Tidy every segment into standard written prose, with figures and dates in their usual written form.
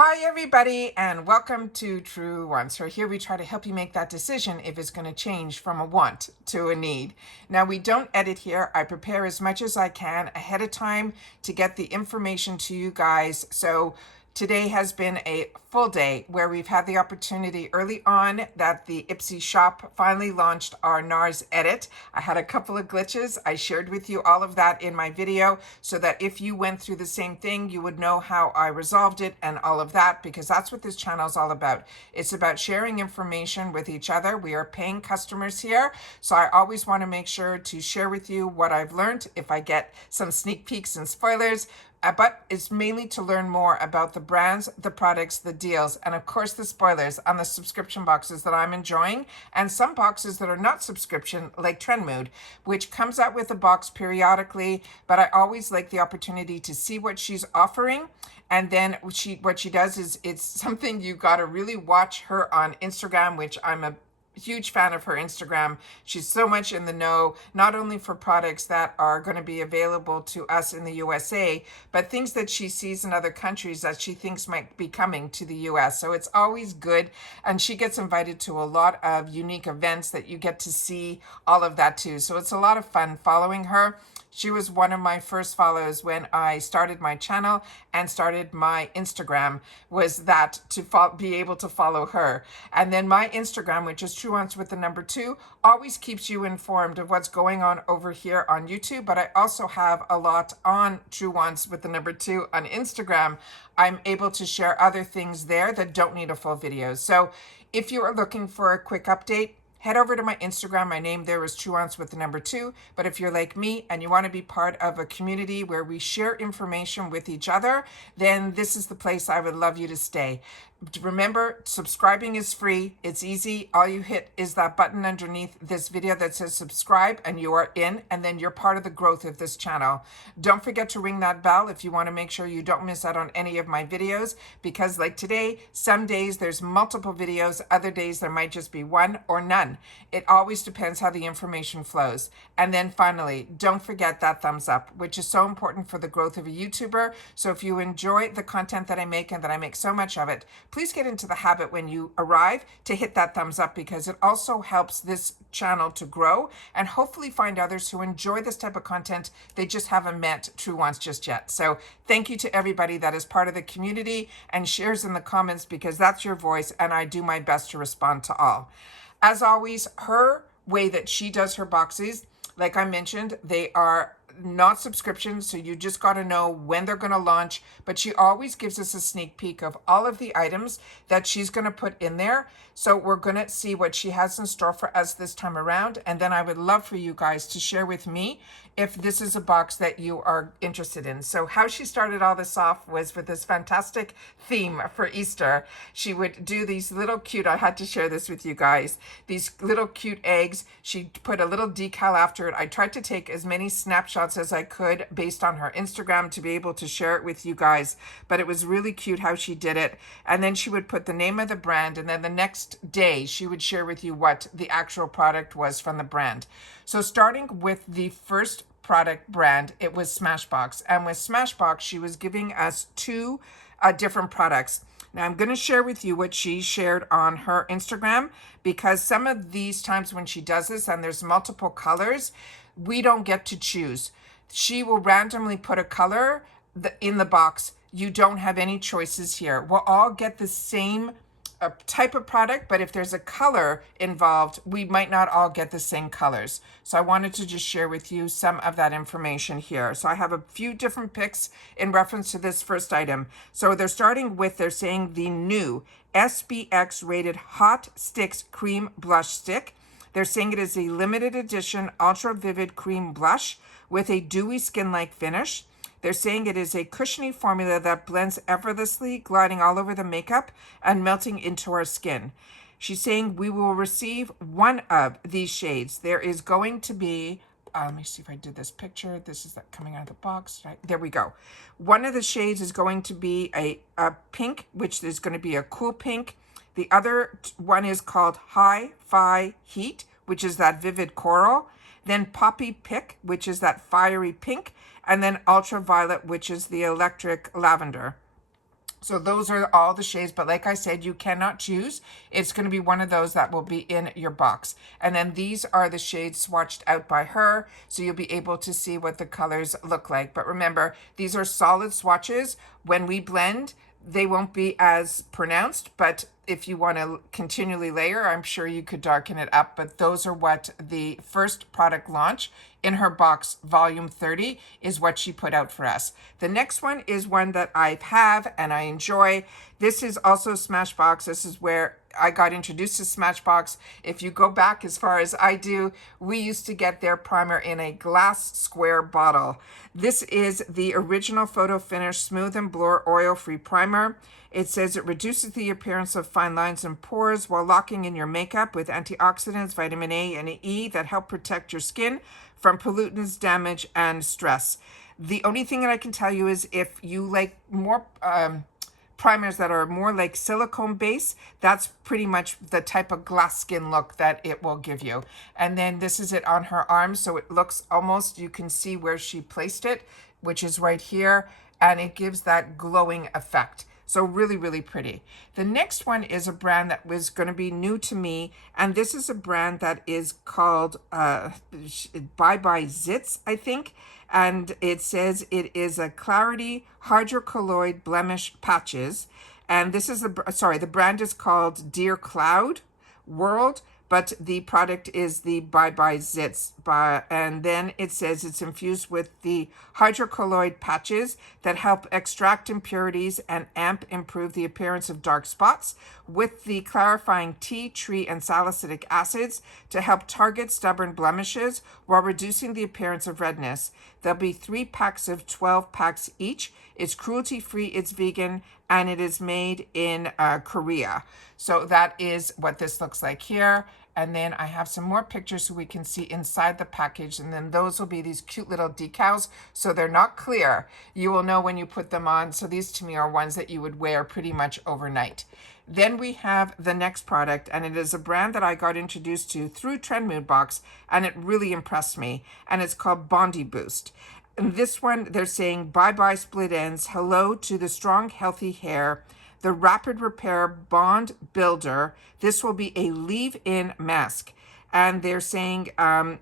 Hi everybody and welcome to Truewants. So here we try to help you make that decision if it's going to change from a want to a need. Now we don't edit here. I prepare as much as I can ahead of time to get the information to you guys. So today has been a full day where we've had the opportunity early on that the Ipsy shop finally launched our NARS edit. I had a couple of glitches. I shared with you all of that in my video so that if you went through the same thing, you would know how I resolved it and all of that, because that's what this channel is all about. It's about sharing information with each other. We are paying customers here, so I always want to make sure to share with you what I've learned if I get some sneak peeks and spoilers. But it's mainly to learn more about the brands, the products, the deals, and of course the spoilers on the subscription boxes that I'm enjoying, and some boxes that are not subscription, like Trendmood, which comes out with a box periodically, but I always like the opportunity to see what she's offering. And then what she does is, it's something you got to really watch her on Instagram, which I'm a huge fan of her Instagram. She's so much in the know, not only for products that are going to be available to us in the USA, but things that she sees in other countries that she thinks might be coming to the US. So it's always good. And she gets invited to a lot of unique events that you get to see all of that too. So it's a lot of fun following her. She was one of my first followers when I started my channel and started my Instagram, was that to be able to follow her. And then my Instagram, which is Truewants with the number 2, always keeps you informed of what's going on over here on YouTube. But I also have a lot on Truewants with the number 2 on Instagram. I'm able to share other things there that don't need a full video. So if you are looking for a quick update, head over to my Instagram. My name there is Truewants with the number 2. But if you're like me and you want to be part of a community where we share information with each other, then this is the place I would love you to stay. Remember, subscribing is free. It's easy. All you hit is that button underneath this video that says subscribe, and you are in, and then you're part of the growth of this channel. Don't forget to ring that bell if you want to make sure you don't miss out on any of my videos, because like today, some days there's multiple videos, other days there might just be one or none. It always depends how the information flows. And then finally, don't forget that thumbs up, which is so important for the growth of a YouTuber. So if you enjoy the content that I make, and that I make so much of it, please get into the habit when you arrive to hit that thumbs up, because it also helps this channel to grow and hopefully find others who enjoy this type of content. They just haven't met Truewants just yet. So thank you to everybody that is part of the community and shares in the comments, because that's your voice and I do my best to respond to all. As always, her way that she does her boxes, like I mentioned, they are not subscriptions, so you just got to know when they're going to launch. But she always gives us a sneak peek of all of the items that she's going to put in there. So we're going to see what she has in store for us this time around. And then I would love for you guys to share with me if this is a box that you are interested in. So how she started all this off was with this fantastic theme for Easter. She would do these little cute, I had to share this with you guys, these little cute eggs. She put a little decal after it. I tried to take as many snapshots as I could based on her Instagram to be able to share it with you guys, but it was really cute how she did it. And then she would put the name of the brand, and then the next day she would share with you what the actual product was from the brand. So starting with the first product brand, it was Smashbox. And with Smashbox, she was giving us two different products. Now I'm going to share with you what she shared on her Instagram, because some of these times when she does this and there's multiple colors, we don't get to choose. She will randomly put a color in the box. You don't have any choices here. We'll all get the same type of product, but if there's a color involved, we might not all get the same colors. So I wanted to just share with you some of that information here. So I have a few different picks in reference to this first item. So they're starting with, they're saying the new SPX rated Hot Sticks Cream Blush Stick. They're saying it is a limited edition ultra vivid cream blush with a dewy skin-like finish. They're saying it is a cushiony formula that blends effortlessly, gliding all over the makeup and melting into our skin. She's saying we will receive one of these shades. There is going to be, let me see if I did this picture. This is that coming out of the box. Right? There we go. One of the shades is going to be a pink, which is going to be a cool pink. The other one is called Hi-Fi Heat, which is that vivid coral. Then Poppy Pick, which is that fiery pink. And then Ultraviolet, which is the electric lavender. So those are all the shades, but like I said, you cannot choose. It's going to be one of those that will be in your box. And then these are the shades swatched out by her, so you'll be able to see what the colors look like. But remember, these are solid swatches. When we blend, they won't be as pronounced, but if you want to continually layer, I'm sure you could darken it up. But those are what the first product launch in her box, volume 30, is what she put out for us. The next one is one that I have and I enjoy. This is also Smashbox. This is where I got introduced to Smashbox. If you go back as far as I do, we used to get their primer in a glass square bottle. This is the original photo finish smooth and blur oil-free primer. It says it reduces the appearance of fine lines and pores while locking in your makeup with antioxidants, vitamin A and E that help protect your skin from pollutants, damage, and stress. The only thing that I can tell you is if you like more primers that are more like silicone base, that's pretty much the type of glass skin look that it will give you. And then this is it on her arm, so it looks almost, you can see where she placed it, which is right here, and it gives that glowing effect. So really, really pretty. The next one is a brand that was going to be new to me, and this is a brand that is called Bye Bye Zits, I think. And it says it is a Clarity Hydrocolloid Blemish Patches. And this is the brand is called Dear Cloud World, but the product is the Bye Bye Zits. And then it says it's infused with the hydrocolloid patches that help extract impurities and improve the appearance of dark spots with the clarifying tea tree and salicylic acids to help target stubborn blemishes while reducing the appearance of redness. There'll be 3 packs of 12 packs each. It's cruelty-free, it's vegan, and it is made in Korea. So that is what this looks like here. And then I have some more pictures so we can see inside the package. And then those will be these cute little decals. So they're not clear. You will know when you put them on. So these to me are ones that you would wear pretty much overnight. Then we have the next product, and it is a brand that I got introduced to through Trendmood box, and it really impressed me. And it's called Bondi Boost. And this one, they're saying bye-bye split ends, hello to the strong, healthy hair, the Rapid Repair Bond Builder. This will be a leave-in mask. And they're saying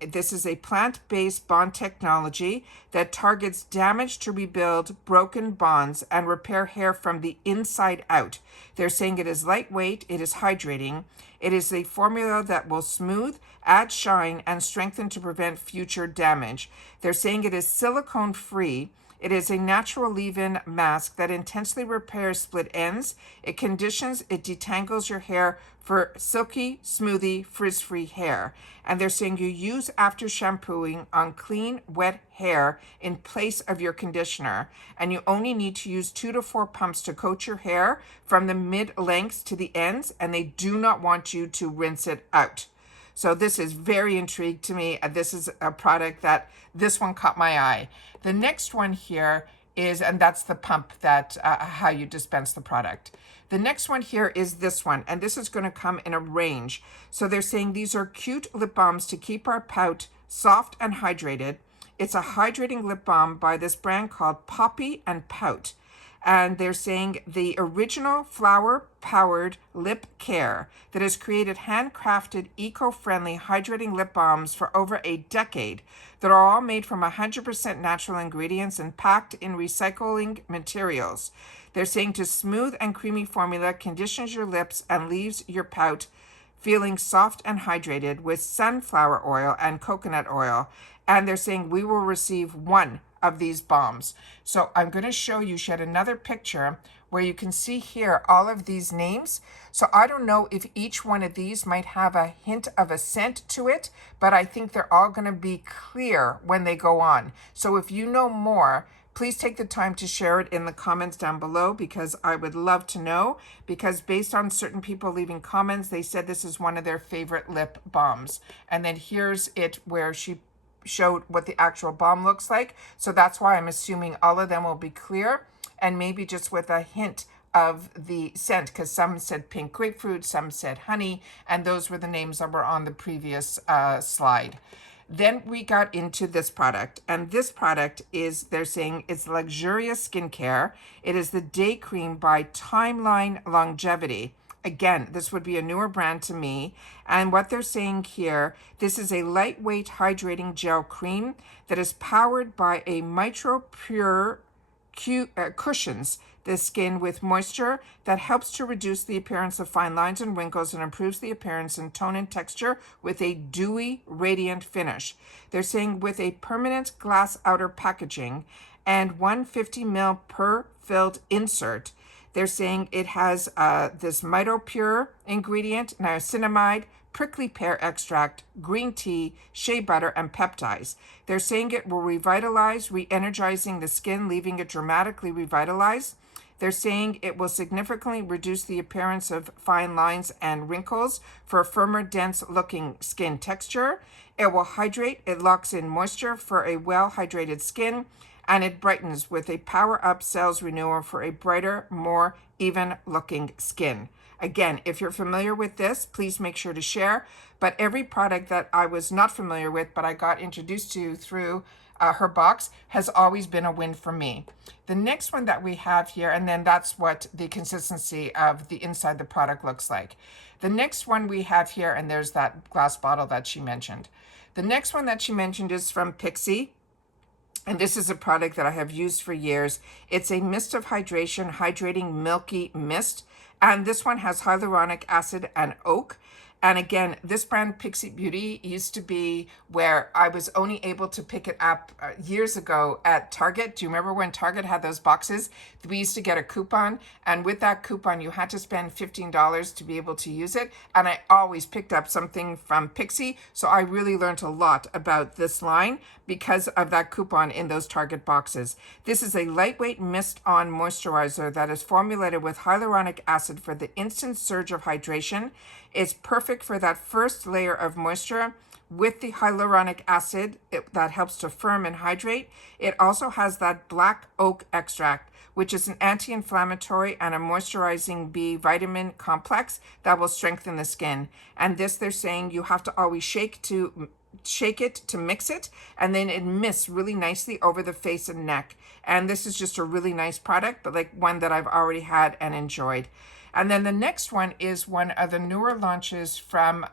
this is a plant-based bond technology that targets damage to rebuild broken bonds and repair hair from the inside out. They're saying it is lightweight, it is hydrating, it is a formula that will smooth, add shine, and strengthen to prevent future damage. They're saying it is silicone-free. It is a natural leave-in mask that intensely repairs split ends. It conditions, it detangles your hair for silky, smoothie, frizz-free hair. And they're saying you use after shampooing on clean, wet hair in place of your conditioner. And you only need to use 2 to 4 pumps to coat your hair from the mid-lengths to the ends, and they do not want you to rinse it out. So this is very intrigued to me. This is a product that, this one caught my eye. The next one here is, and that's the pump that, how you dispense the product. The next one here is this one, and this is going to come in a range. So they're saying these are cute lip balms to keep our pout soft and hydrated. It's a hydrating lip balm by this brand called Poppy and Pout. And they're saying the original flower-powered lip care that has created handcrafted, eco-friendly, hydrating lip balms for over a decade that are all made from 100% natural ingredients and packed in recycling materials. They're saying to smooth and creamy formula conditions your lips and leaves your pout feeling soft and hydrated with sunflower oil and coconut oil. And they're saying we will receive 1 of these balms. So I'm going to show you, she had another picture where you can see here all of these names. So I don't know if each one of these might have a hint of a scent to it, but I think they're all going to be clear when they go on. So if you know more, please take the time to share it in the comments down below, because I would love to know, because based on certain people leaving comments, they said this is one of their favorite lip balms. And then here's it where she showed what the actual balm looks like. So that's why I'm assuming all of them will be clear, and maybe just with a hint of the scent, because some said pink grapefruit, some said honey, and those were the names that were on the previous slide. Then we got into this product, and this product is, they're saying it's luxurious skincare. It is the Day Cream by Timeline Longevity. Again, this would be a newer brand to me. And what they're saying here, this is a lightweight hydrating gel cream that is powered by a Micro Pure cushions the skin with moisture that helps to reduce the appearance of fine lines and wrinkles and improves the appearance and tone and texture with a dewy, radiant finish. They're saying with a permanent glass outer packaging and 150 ml per filled insert. They're saying it has this MitoPure ingredient, niacinamide, prickly pear extract, green tea, shea butter, and peptides. They're saying it will revitalize, re-energizing the skin, leaving it dramatically revitalized. They're saying it will significantly reduce the appearance of fine lines and wrinkles for a firmer, dense-looking skin texture. It will hydrate, it locks in moisture for a well-hydrated skin, and it brightens with a power-up cells renewal for a brighter, more even-looking skin. Again, if you're familiar with this, please make sure to share. But every product that I was not familiar with, but I got introduced to through her box, has always been a win for me. The next one that we have here, and then that's what the consistency of the inside the product looks like. The next one we have here, and there's that glass bottle that she mentioned. The next one that she mentioned is from Pixie. And this is a product that I have used for years. It's a mist of hydration, hydrating milky mist. And this one has hyaluronic acid and oak. And again, this brand Pixie Beauty used to be where I was only able to pick it up years ago at Target. Do you remember when Target had those boxes? We used to get a coupon, and with that coupon, you had to spend $15 to be able to use it. And I always picked up something from Pixie, so I really learned a lot about this line because of that coupon in those Target boxes. This is a lightweight mist-on moisturizer that is formulated with hyaluronic acid for the instant surge of hydration. It's perfect for that first layer of moisture with the hyaluronic acid that helps to firm and hydrate. It also has that black oak extract, which is an anti-inflammatory and a moisturizing B vitamin complex that will strengthen the skin. And this, they're saying you have to always shake it to mix it, and then it mists really nicely over the face and neck. And this is just a really nice product, but like one that I've already had and enjoyed. And then the next one is one of the newer launches from,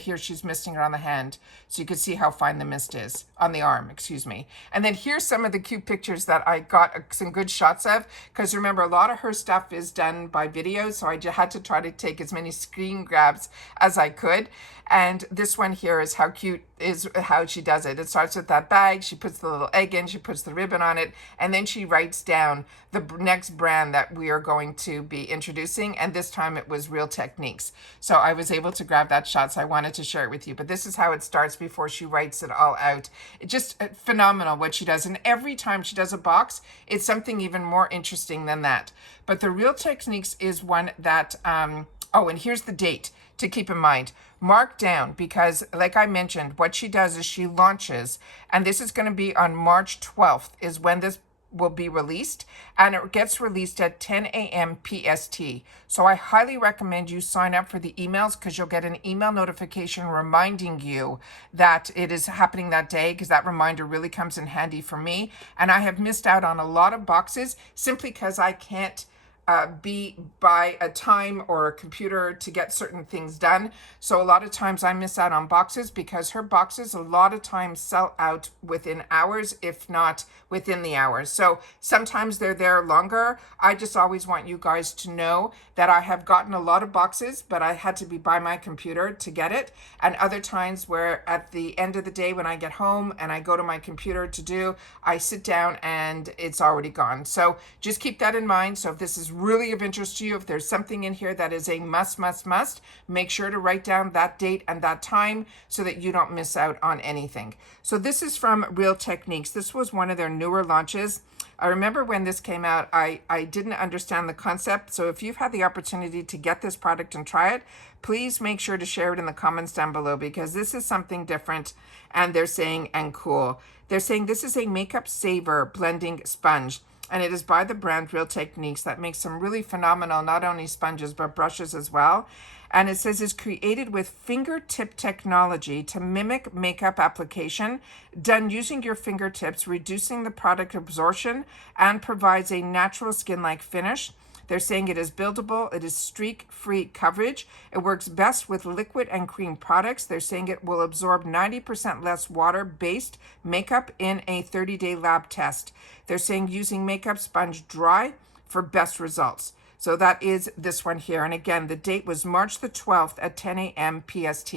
here she's misting it on the hand. So you can see how fine the mist is, on the arm, excuse me. And then here's some of the cute pictures that I got some good shots of, because remember, a lot of her stuff is done by video, so I just had to try to take as many screen grabs as I could. And this one here is how cute is how she does it. It starts with that bag, she puts the little egg in, she puts the ribbon on it, and then she writes down the next brand that we are going to be introducing, and this time it was Real Techniques. So I was able to grab that shot, so I wanted to share it with you. But this is how it starts before she writes it all out. It's just phenomenal what she does, and every time she does a box, it's something even more interesting than that. But the Real Techniques is one that, oh, and here's the date to keep in mind. Mark down, because like I mentioned, what she does is she launches, and this is going to be on March 12th is when this will be released, and it gets released at 10 a.m. PST. So I highly recommend you sign up for the emails, because you'll get an email notification reminding you that it is happening that day, because that reminder really comes in handy for me. And I have missed out on a lot of boxes simply because I can't be by a time or a computer to get certain things done. So a lot of times I miss out on boxes, because her boxes a lot of times sell out within hours, if not within the hours. So sometimes they're there longer. I just always want you guys to know that I have gotten a lot of boxes, but I had to be by my computer to get it. And other times where at the end of the day when I get home and I go to my computer to do, I sit down and it's already gone. So just keep that in mind. So if this is really of interest to you, if there's something in here that is a must, make sure to write down that date and that time so that you don't miss out on anything. So this is from Real Techniques. This was one of their newer launches. I remember when this came out, I didn't understand the concept. So if you've had the opportunity to get this product and try it, please make sure to share it in the comments down below, because this is something different, and they're saying, and cool. They're saying this is a makeup saver blending sponge. and it is by the brand Real Techniques that makes some really phenomenal, not only sponges, but brushes as well. And it says it's created with fingertip technology to mimic makeup application, done using your fingertips, reducing the product absorption, and provides a natural skin-like finish. They're saying it is buildable, it is streak-free coverage. It works best with liquid and cream products. They're saying it will absorb 90% less water-based makeup in a 30-day lab test. They're saying using makeup sponge dry for best results. So that is this one here. And again, the date was March the 12th at 10 a.m. PST.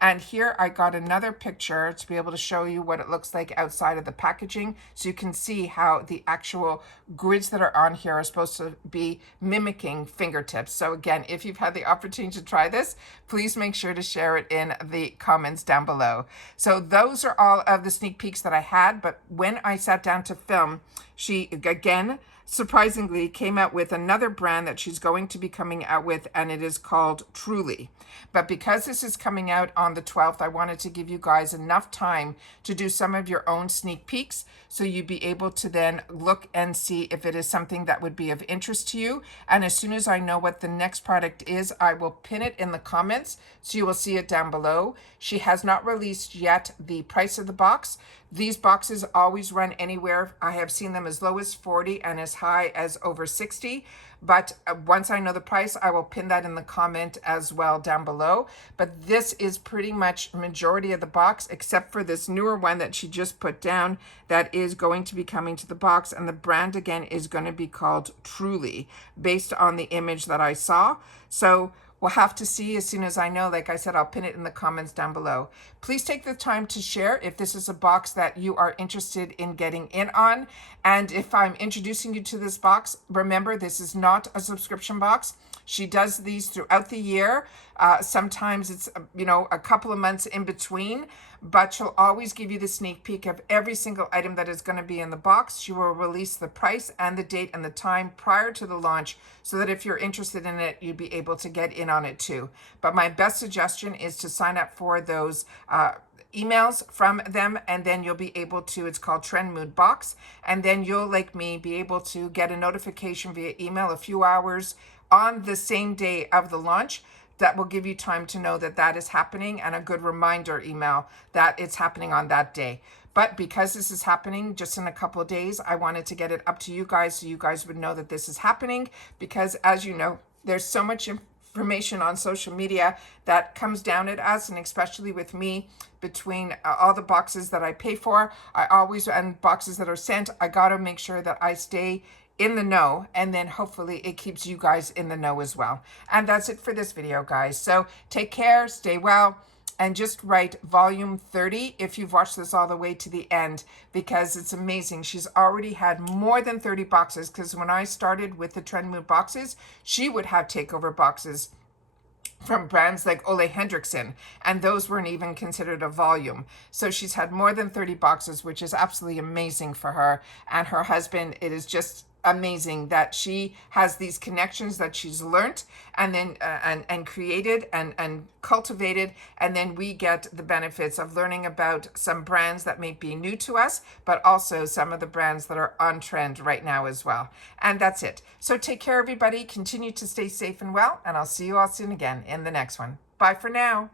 And here I got another picture to be able to show you what it looks like outside of the packaging. So you can see how the actual grids that are on here are supposed to be mimicking fingertips. So again, if you've had the opportunity to try this, please make sure to share it in the comments down below. So those are all of the sneak peeks that I had. But when I sat down to film, she, again, surprisingly came out with another brand that she's going to be coming out with, and it is called Truly. But because this is coming out on the 12th, I wanted to give you guys enough time to do some of your own sneak peeks, so you'd be able to then look and see if it is something that would be of interest to you. And as soon as I know what the next product is, I will pin it in the comments, so you will see it down below. She has not released yet the price of the box. These boxes always run anywhere. I have seen them as low as 40 and as high as over 60. But once I know the price, I will pin that in the comment as well down below. But this is pretty much majority of the box, except for this newer one that she just put down that is going to be coming to the box. And the brand again is going to be called Truly, based on the image that I saw. So we'll have to see as soon as I know. Like I said, I'll pin it in the comments down below. Please take the time to share if this is a box that you are interested in getting in on. And if I'm introducing you to this box, remember, this is not a subscription box. She does these throughout the year. Sometimes it's, a couple of months in between, but she'll always give you the sneak peek of every single item that is going to be in the box. She will release the price and the date and the time prior to the launch, so that if you're interested in it, you'd be able to get in on it too. But my best suggestion is to sign up for those emails from them, and then you'll be able to, it's called Trendmood box, and then you'll, like me, be able to get a notification via email a few hours on the same day of the launch. That will give you time to know that that is happening, and a good reminder email that it's happening on that day. But because this is happening just in a couple of days, I wanted to get it up to you guys so you guys would know that this is happening, because as you know, there's so much information on social media that comes down at us, and especially with me, between all the boxes that I pay for, and boxes that are sent, I got to make sure that I stay in the know, and then hopefully it keeps you guys in the know as well. And that's it for this video, guys. So take care, stay well, and just write volume 30 if you've watched this all the way to the end, because it's amazing. She's already had more than 30 boxes, because when I started with the Trendmood boxes, she would have takeover boxes from brands like Ole Henriksen, and those weren't even considered a volume. So she's had more than 30 boxes, which is absolutely amazing for her and her husband. It is just amazing that she has these connections that she's learned and then and created and cultivated, and then we get the benefits of learning about some brands that may be new to us, but also some of the brands that are on trend right now as well. And that's it. So take care, everybody. Continue to stay safe and well, and I'll see you all soon again in the next one. Bye for now.